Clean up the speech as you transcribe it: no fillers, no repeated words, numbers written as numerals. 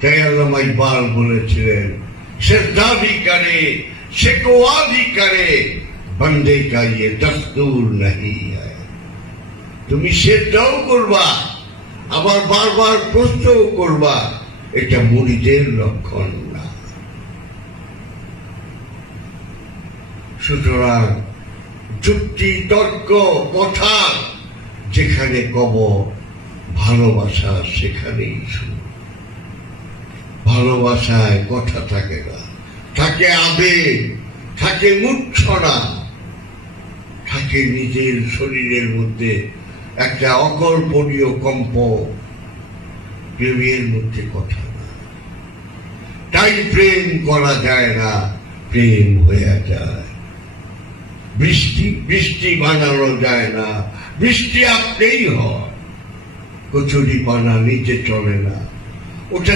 তাই আল্লামা ইকবাল বলেছিলেন, सिरदारी करे शिकवादी करे बंदे का ये दस्तूर नहीं है। তুমি সেটাও করবা, আবার বারবার প্রশ্নও করবা, এটা মুরিদের লক্ষণ না। সুতরাং যুক্তি তর্ক কথা যেখানে কব, ভালোবাসা সেখানেই শুরু। ভালোবাসায় কথা থাকে না, থাকে আবেগ, থাকে মূর্ছনা, থাকে নিজের শরীরের মধ্যে একটা অকল্পনীয় কম্প। প্রেমের মধ্যে কথা না, তাই প্রেম করা যায় না, প্রেম হয়ে যায়। বৃষ্টি বানানো যায় না, বৃষ্টি আপনিই হয়। কচুরি পানা নিচে চলে না, ওটা